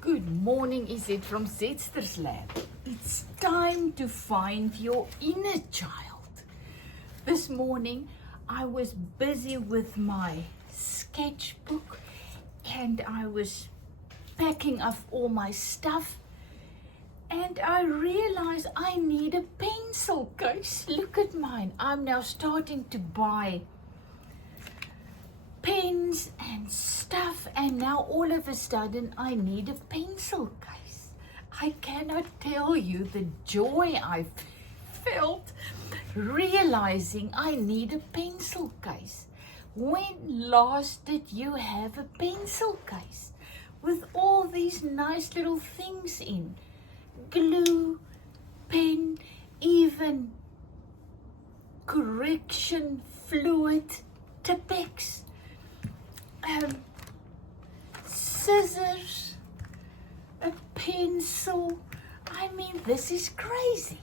Good morning, is it from Zetster's Lab? It's time to find your inner child. This morning I was busy with my sketchbook and I was packing up all my stuff and I realized I need a pencil case. Look at mine. I'm now starting to buy pens and stuff, and now all of a sudden I need a pencil case. I cannot tell you the joy I felt realizing I need a pencil case. When last did you have a pencil case with all these nice little things in? Glue, pen, even correction fluid, Tipex, scissors, a pencil. I mean, this is crazy.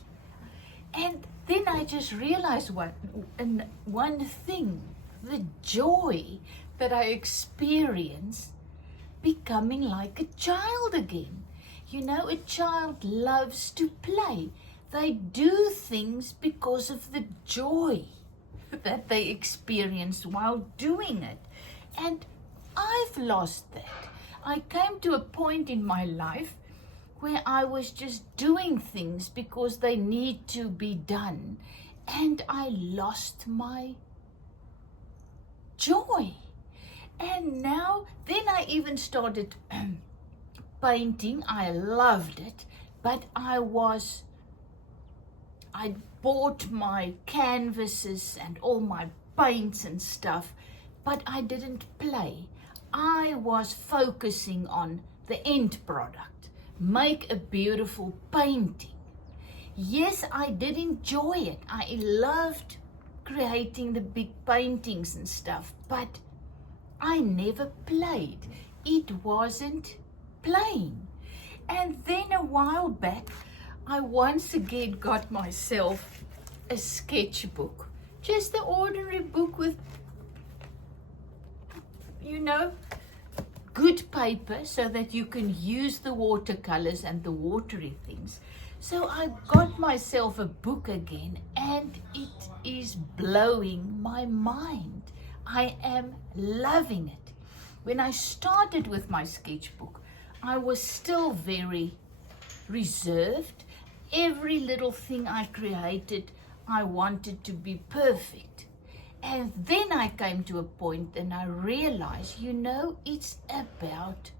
And then I just realized one thing, the joy that I experience becoming like a child again. You know, a child loves to play. They do things because of the joy that they experience while doing it. And I've lost that. I came to a point in my life where I was just doing things because they need to be done, and I lost my joy. And now, then I even started painting. I loved it, but I bought my canvases and all my paints and stuff, but I didn't play. I was focusing on the end product, make a beautiful painting. Yes, I did enjoy it. I loved creating the big paintings and stuff, but I never played. It wasn't playing. And then a while back, I once again got myself a sketchbook, just an ordinary book with, you know, good paper so that you can use the watercolors and the watery things. So I got myself a book again, and it is blowing my mind. I am loving it. When I started with my sketchbook, I was still very reserved. Every little thing I created, I wanted to be perfect. And then I came to a point and I realized, you know, it's about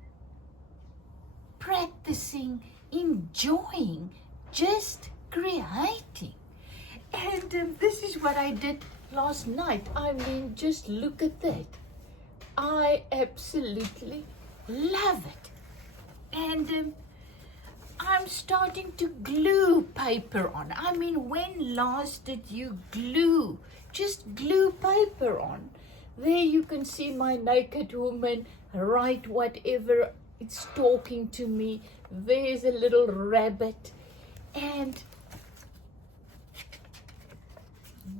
practicing, enjoying, just creating. And this is what I did last night. I mean, just look at that. I absolutely love it. And I'm starting to glue paper on. I mean, when last did you glue? Just glue paper on. There you can see my naked woman write whatever it's talking to me. There's a little rabbit. And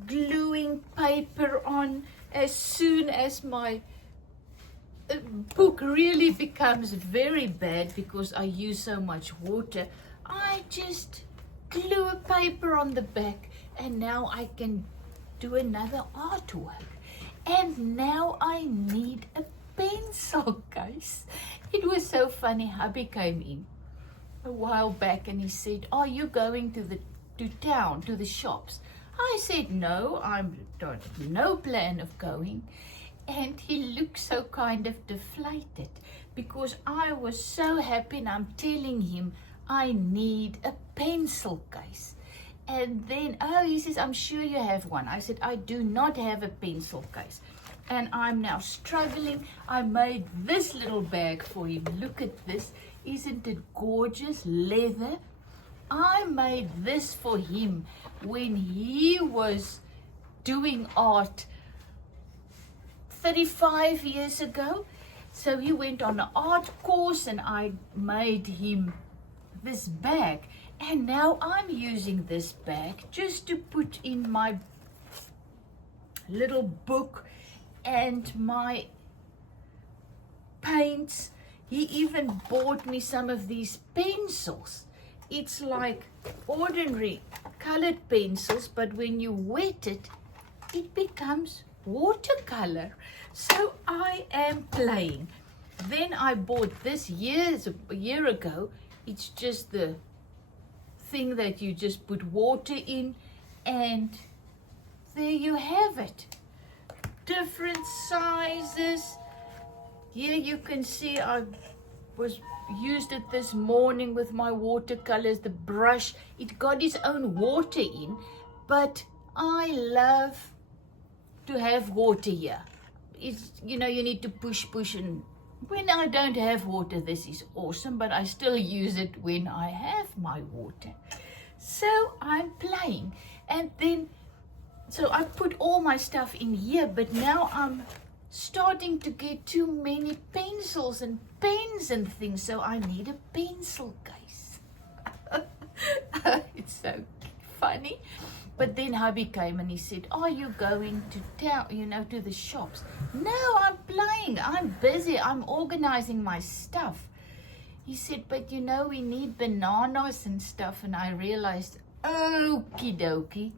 gluing paper on as soon as my book really becomes very bad because I use so much water, I just glue a paper on the back, and now I can do another artwork. And now I need a pencil case. It was so funny. Hubby came in a while back and he said, "Are you going to town, to the shops?" I said, "No, I'm got no plan of going." And he looked so kind of deflated because I was so happy, and I'm telling him I need a pencil case. And then, he says, "I'm sure you have one." I said, "I do not have a pencil case." And I'm now struggling. I made this little bag for him. Look at this. Isn't it gorgeous? Leather. I made this for him when he was doing art 35 years ago. So he went on an art course and I made him this bag. And now I'm using this bag just to put in my little book and my paints He even bought me some of these pencils. It's like ordinary colored pencils, but when you wet it, it becomes watercolor. So I am playing. Then I bought this a year ago. It's just the thing that you just put water in, and there you have it. Different sizes. Here you can see I used it this morning with my watercolors, the brush. It got its own water in, but I love to have water here. It's, you need to push, and when I don't have water, this is awesome, but I still use it when I have my water. So I'm playing, and then, so I put all my stuff in here, but now I'm starting to get too many pencils and pens and things, so I need a pencil case. It's so funny. But then hubby came and he said, are you going to town, to the shops? No, I'm playing, I'm busy, I'm organizing my stuff. He said, but we need bananas and stuff. And I realized, okie dokie,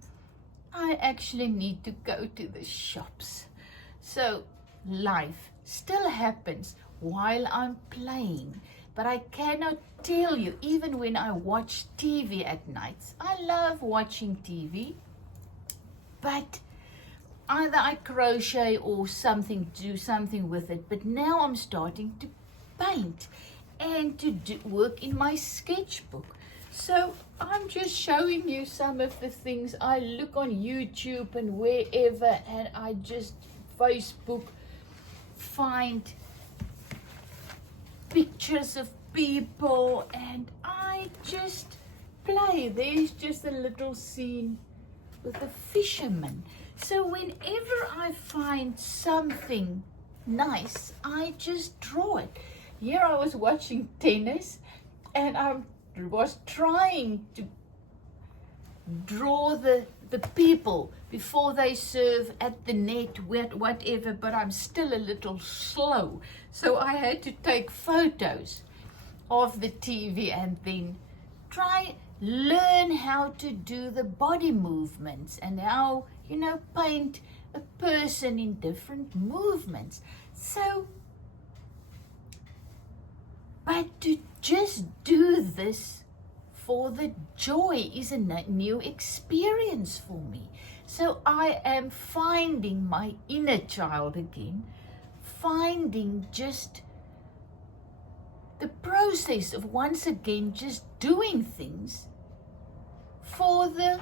I actually need to go to the shops. So life still happens while I'm playing. But I cannot tell you, even when I watch TV at nights, I love watching TV, but either I crochet or do something with it. But now I'm starting to paint and to work in my sketchbook. So I'm just showing you some of the things. I look on YouTube and wherever, and I just Facebook find pictures of people and I just play. There's just a little scene with a fisherman. So whenever I find something nice, I just draw it. Here I was watching tennis and I was trying to draw the people before they serve at the net, whatever, but I'm still a little slow. So I had to take photos of the TV and then learn how to do the body movements and how, paint a person in different movements. So, but to just do this for the joy is a new experience for me. So I am finding my inner child again, finding just the process of once again just doing things for the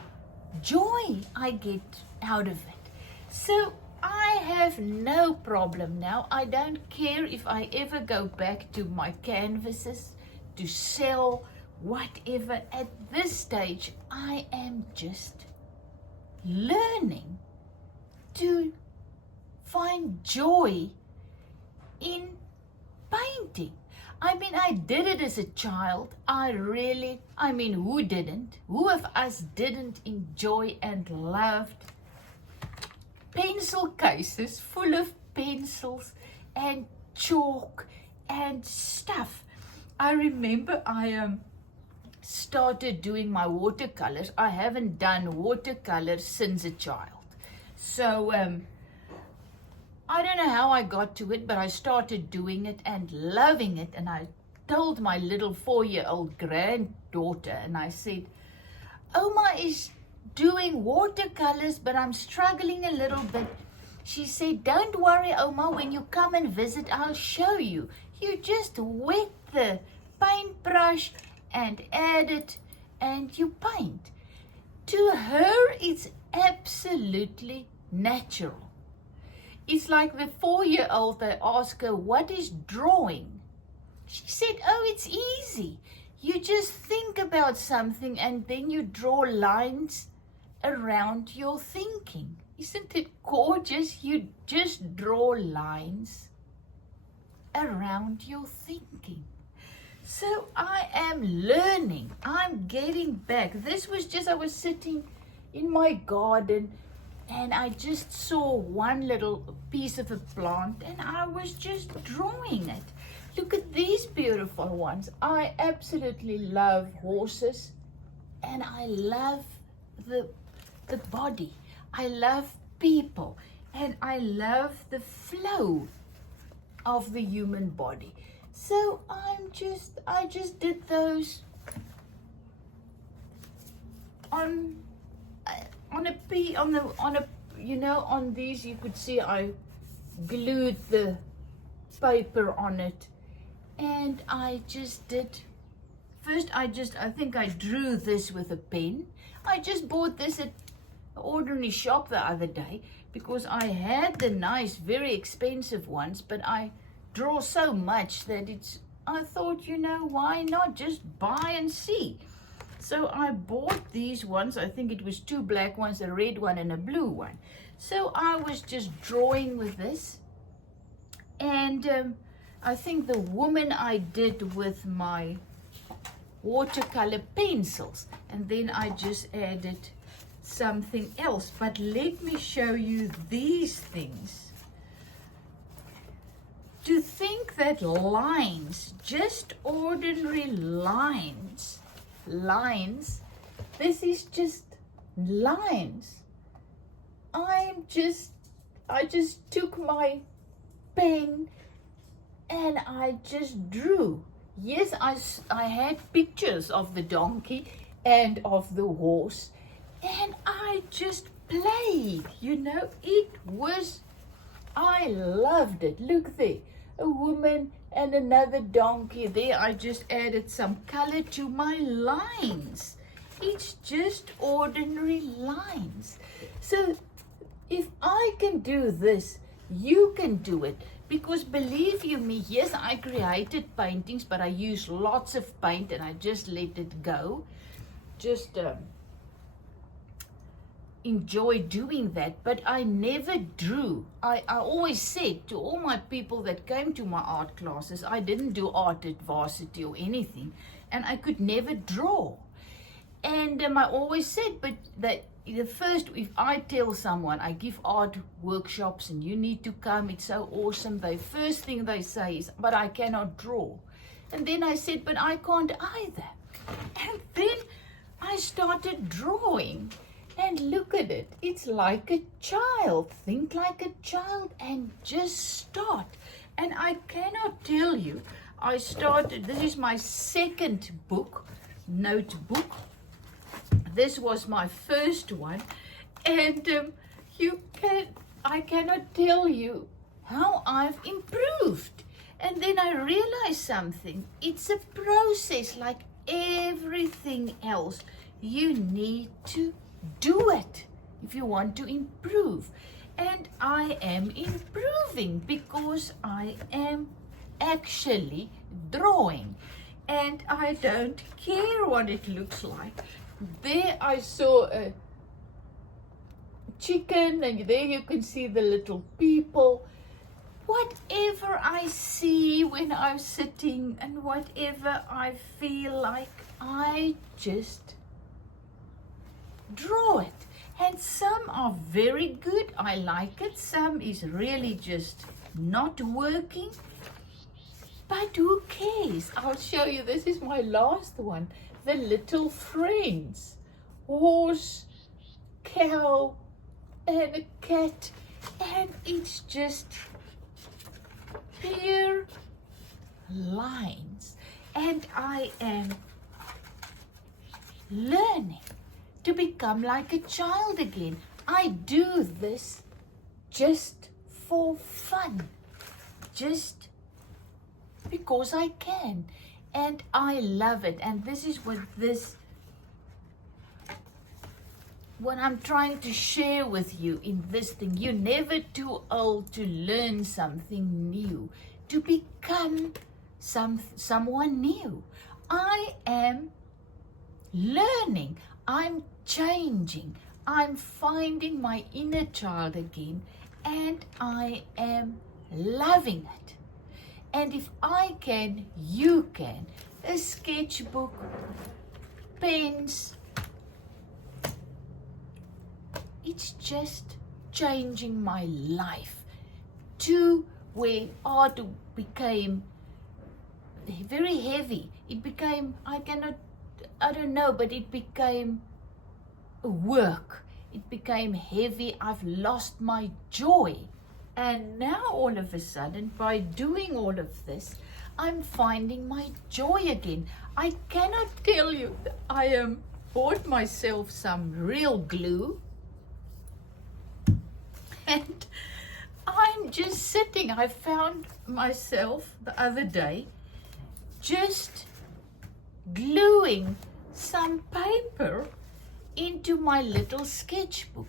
joy I get out of it. So I have no problem now. I don't care if I ever go back to my canvases to sell whatever. At this stage, I am just learning to find joy in painting. I did it as a child. Who didn't? Who of us didn't enjoy and loved pencil cases full of pencils and chalk and stuff? I remember I started doing my watercolors. I haven't done watercolors since a child. So I don't know how I got to it, but I started doing it and loving it. And I told my little 4-year-old granddaughter, and I said, Oma is doing watercolors, but I'm struggling a little bit. She said, don't worry, Oma, when you come and visit, I'll show you. You just wet the paintbrush and add it and you paint. To her, it's absolutely natural. It's like the 4-year-old, they ask her, what is drawing? She said, oh, it's easy. You just think about something and then you draw lines around your thinking. Isn't it gorgeous? You just draw lines around your thinking. So I am learning. I'm getting back. This was just, I was sitting in my garden and I just saw one little piece of a plant and I was just drawing it. Look at these beautiful ones. I absolutely love horses, and I love the body. I love people, and I love the flow of the human body. So I just did those on these. You could see I glued the paper on it, and I just did. First, I think I drew this with a pen. I just bought this at an ordinary shop the other day because I had the nice, very expensive ones, but I draw so much that I thought, why not just buy and see? So I bought these ones. I think it was 2 black ones, a red one and a blue one. So I was just drawing with this. And I think the woman I did with my watercolor pencils. And then I just added something else. But let me show you these things. To think that lines, just ordinary lines, this is just lines. I just took my pen and I just drew. Yes, I had pictures of the donkey and of the horse, and I just played, I loved it. Look there, a woman and another donkey there. I just added some color to my lines. It's just ordinary lines. So if I can do this, you can do it. Because believe you me, yes, I created paintings, but I used lots of paint and I just let it go. Just enjoy doing that, but I never drew. I always said to all my people that came to my art classes, I didn't do art at varsity or anything, and I could never draw. And I always said, but if I tell someone I give art workshops and you need to come, it's so awesome, the first thing they say is, but I cannot draw. And then I said, but I can't either. And then I started drawing. And look at it. It's like a child. Think like a child and just start. And I cannot tell you, this is my second notebook. This was my first one. And I cannot tell you how I've improved. And then I realized something. It's a process like everything else. You need to do it if you want to improve. And I am improving because I am actually drawing, and I don't care what it looks like. There I saw a chicken, and there you can see the little people. Whatever I see when I'm sitting and whatever I feel like, I just draw it. And some are very good, I like it. Some is really just not working, but who cares? I'll show you. This is my last one. The little friends, horse, cow and a cat, and it's just pure lines. And I am learning to become like a child again. I do this just for fun, just because I can, and I love it. And this is what I'm trying to share with you in this thing. You're never too old to learn something new, to become someone new. I am learning. I'm changing. I'm finding my inner child again, and I am loving it. And if I can, you can. A sketchbook, pens. It's just changing my life to where art became very heavy. It became, I don't know, but it became work. It became heavy. I've lost my joy. And now all of a sudden, by doing all of this, I'm finding my joy again. I cannot tell you, I bought myself some real glue. And I'm just sitting. I found myself the other day just gluing some paper into my little sketchbook.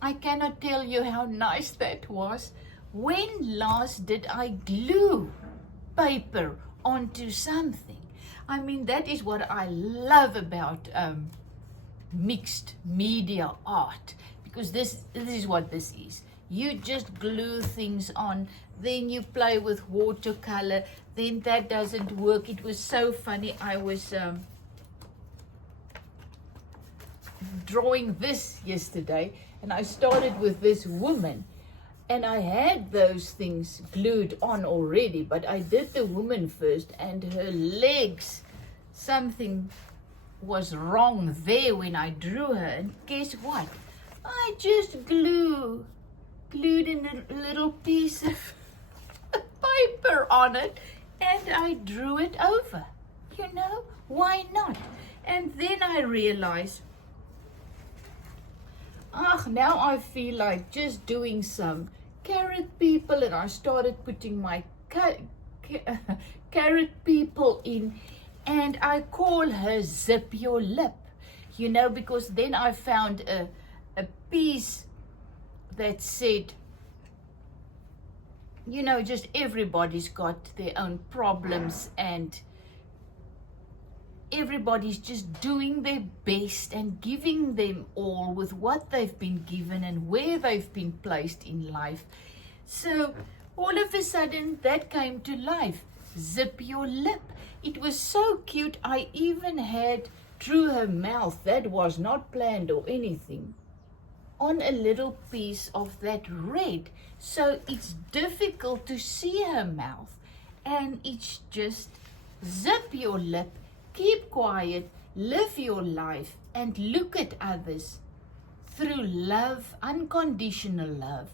I cannot tell you how nice that was. When last did I glue paper onto something? I mean, that is what I love about mixed media art, because this is what this is. You just glue things on, then you play with watercolor, then that doesn't work. It was so funny. I was drawing this yesterday, and I started with this woman, and I had those things glued on already, but I did the woman first, and her legs, something was wrong there when I drew her, and guess what? I just glued in a little piece of paper on it, and I drew it over. You know, why not? And then I realized, now I feel like just doing some carrot people, and I started putting my carrot people in, and I call her Zip Your Lip, you know, because then I found a piece that said, you know, just everybody's got their own problems, and everybody's just doing their best and giving them all with what they've been given and where they've been placed in life. So all of a sudden that came to life. Zip Your Lip. It was so cute. I even had, through her mouth, that was not planned or anything, on a little piece of that red. So it's difficult to see her mouth, and it's just zip your lip. Keep quiet, live your life, and look at others through love, unconditional love,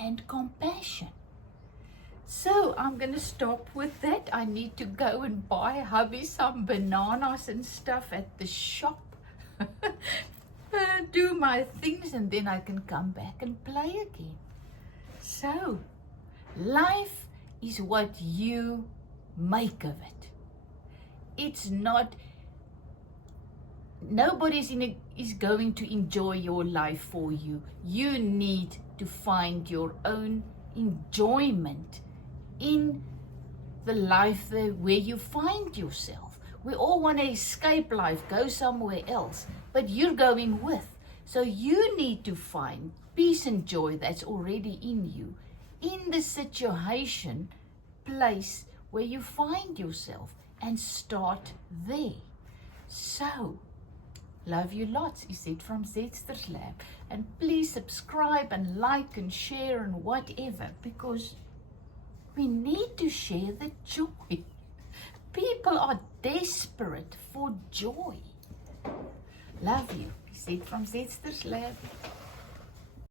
and compassion. So I'm going to stop with that. I need to go and buy hubby some bananas and stuff at the shop. Do my things, and then I can come back and play again. So, life is what you make of it. It's not, nobody is going to enjoy your life for you. You need to find your own enjoyment in the life where you find yourself. We all want to escape life, go somewhere else, but you're going with. So you need to find peace and joy that's already in you, in the situation, place where you find yourself, and start there. So, love you lots, is it from Zetster's Lab. And please subscribe and like and share and whatever, because we need to share the joy. People are desperate for joy. Love you, is it from Zetster's Lab.